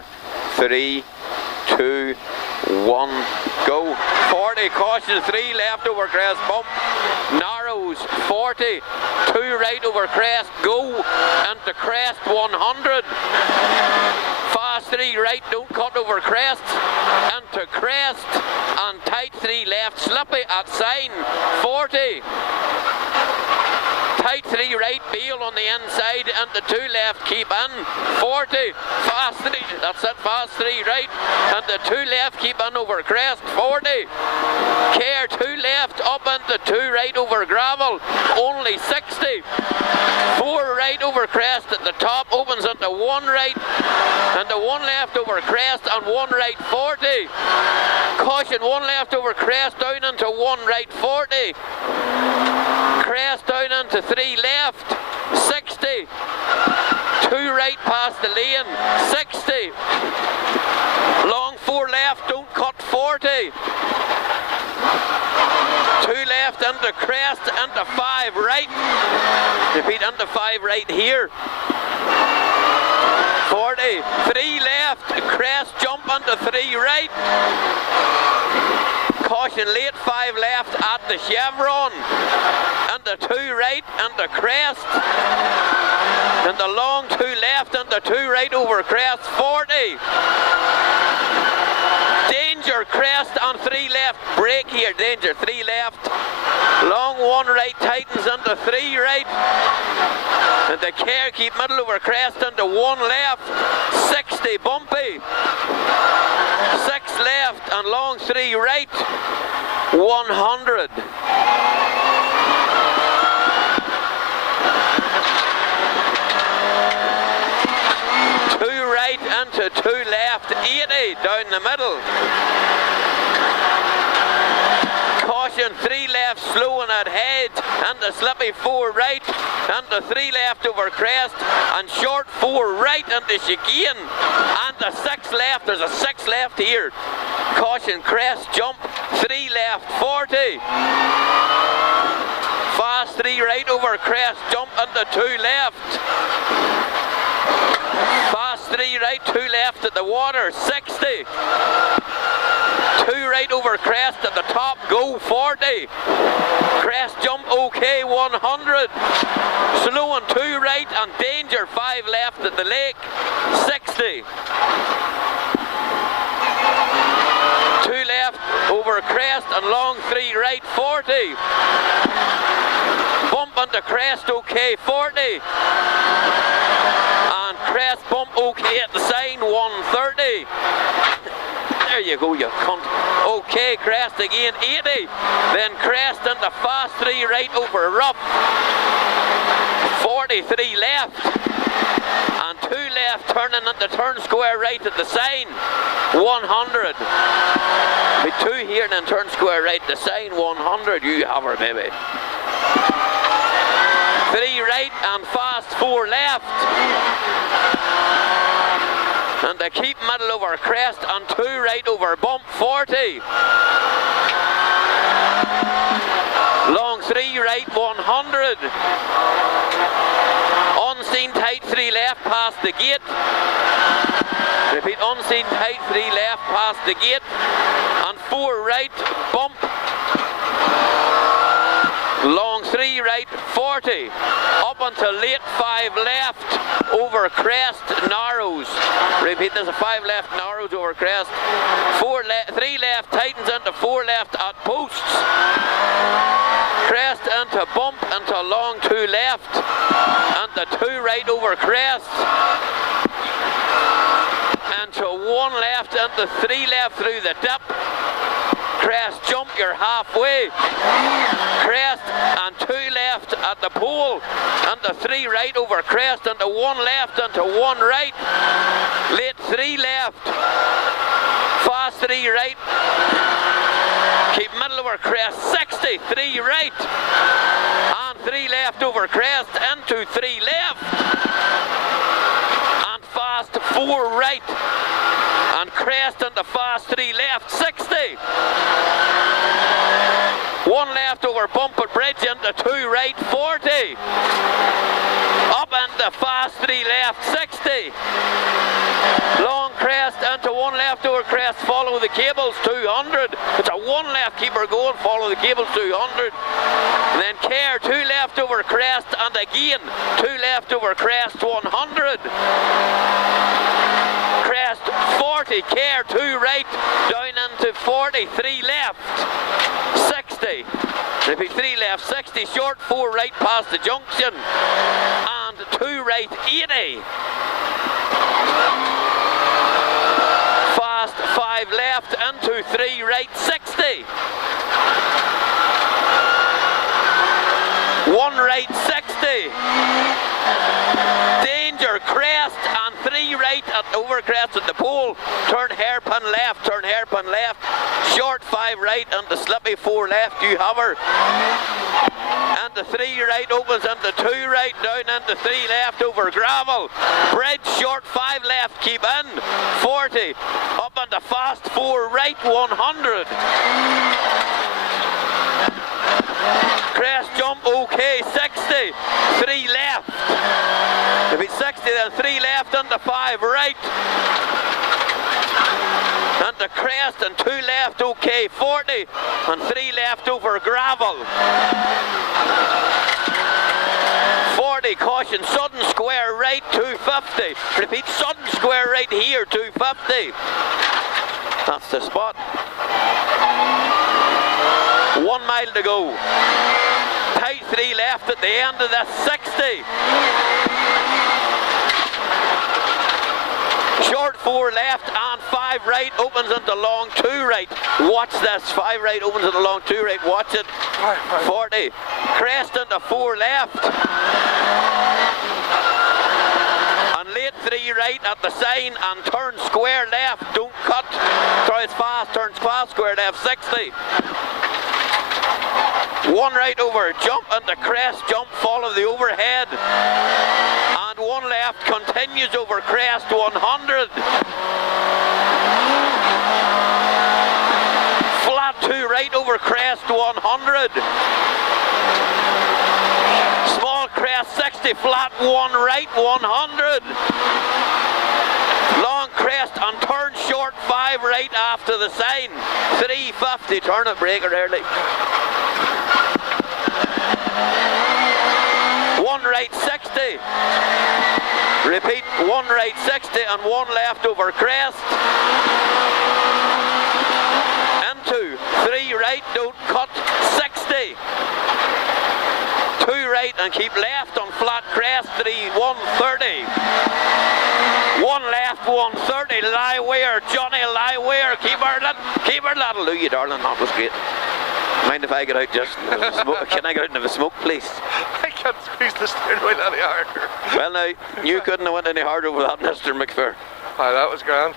4, 3, 2, 1, go. 40, caution, 3 left over crest, bump. Narrows, 40, 2 right over crest, go. Into crest, 100. Fast 3 right, don't cut over crest. Into crest, and tight 3 left, slippy at sign, 40. Tight 3 right, Beal on the inside, and the 2 left, keep in, 40, fast 3, that's it, fast 3 right, and the 2 left, keep in over crest, 40, care 2 left, up into 2 right over gravel, only 60, 4 right over crest at the top, opens into 1 right, and the 1 left over crest, and 1 right, 40, caution, 1 left over crest, down into 1 right, 40, crest down into 3 left, 60, 2 right past the lane, 60, long 4 left, don't cut, 40, 2 left into crest, into 5 right, repeat, into 5 right here, 40, 3 left, crest, jump into 3 right, caution late 5 left at the chevron, into 2 right, into crest, and the long 2 left, into 2 right over crest, 40, danger crest and 3 left, break here, danger, 3 left, long 1 right, tightens into 3 right, and the care, keep middle over crest, into 1 left, 60, bumpy, 6 left, and long 3 right, 100. 2 right into 2 left, 80 down the middle. Caution, 3 left, slow and ahead, and the slippy 4 right, and the 3 left over crest, and short 4 right into chicane, and the 6 left, there's a 6 left here. Caution, crest, jump, 3 left, 40. Fast 3 right over crest, jump into 2 left. Fast 3 right, 2 left at the water, 60. 2 right over crest at the top, go, 40. Crest jump, okay, 100. Slow on 2 right and danger, 5 left at the lake, 60. 2 left over crest and long 3 right, 40. Bump onto crest, okay, 40. And crest bump, okay at the sign, 130. There you go, you cunt. Okay, crest again, 80. Then crest into fast 3 right over rough. 43 left. And 2 left, turning into turn square right at the sign. 100. With 2 here and then turn square right at the sign. 100. You have her, baby. 3 right and fast 4 left. And they keep middle over crest and 2 right over bump, 40. Long 3 right, 100. Unseen tight 3 left past the gate. Repeat, unseen tight 3 left past the gate. And 4 right, bump. Long 3 right, 40. Up until late 5 left over crest, narrows. Repeat, there's a 5 left, narrows over crest. 3 left, tightens into 4 left at posts. Crest into bump, into long 2 left. And the 2 right over crest. Into 1 left, into 3 left through the dip. Crest, jump, you're halfway. Crest and 2 left at the pole, and the 3 right over crest, and the 1 left into 1 right. Late 3 left. Fast 3 right. Keep middle over crest, 60, 3 right. And 3 left over crest, into 3 left. And fast 4 right. And crest into fast 3 left, 60. 1 left over bump at bridge into 2 right, 40. Up into fast 3 left, 60. Long crest. left over crest, follow the cables, 200. It's a 1 left keeper going, follow the cables, 200. And then Care, 2 left over crest, and again 2 left over crest, 100. Crest 40, Care 2 right, down into 40, 3 left, 60. Repeat, 3 left, 60, short 4 right past the junction, and 2 right, 80. Fast 5 left into 3 right, 60. 1 right, 60. Danger, crest, and 3 right at over crest at the pole. Turn hairpin left, turn hairpin left. Short 5 right and the slippy 4 left. You have her. And the 3 right opens into 2 right, down into 3 left over gravel. Bridge short 5 left, keep in. 40. Up into fast 4 right, 100. Crest jump okay, 60, 3 left. If it's 60 then 3 left into 5 right. And the crest and 2 left okay, 40 and 3 left over gravel. 40, caution, sudden square right, 250. Repeat, sudden square right here, 250. That's the spot. 1 mile to go. Tight 3 left at the end of this, 60. Short 4 left and 5 right opens into long 2 right. Watch this, 5 right opens into long 2 right, watch it. 40. Crest into 4 left. And late 3 right at the sign and turn square left, don't cut. Tries fast, turns fast, square left, 60. 1 right over, jump into crest, jump, follow the overhead. And 1 left continues over crest, 100. Flat 2 right over crest, 100. Small crest, 60, flat 1 right, 100. Long crest and turn short 5 right after the sign, 350, turn it breaker early. 1 right, 60. Repeat, 1 right, 60 and 1 left over crest. Into 3 right, don't cut, 60. 2 right and keep left on flat crest, 130. 1 left, 130, lie where, Johnny, lie where, keep her, that'll do you, darling, that was great. Mind if I get out just smoke? Can I get out and have a smoke, please? I can't squeeze the steering wheel any harder. Well now, you couldn't have went any harder without Mr. McFerran. That was grand.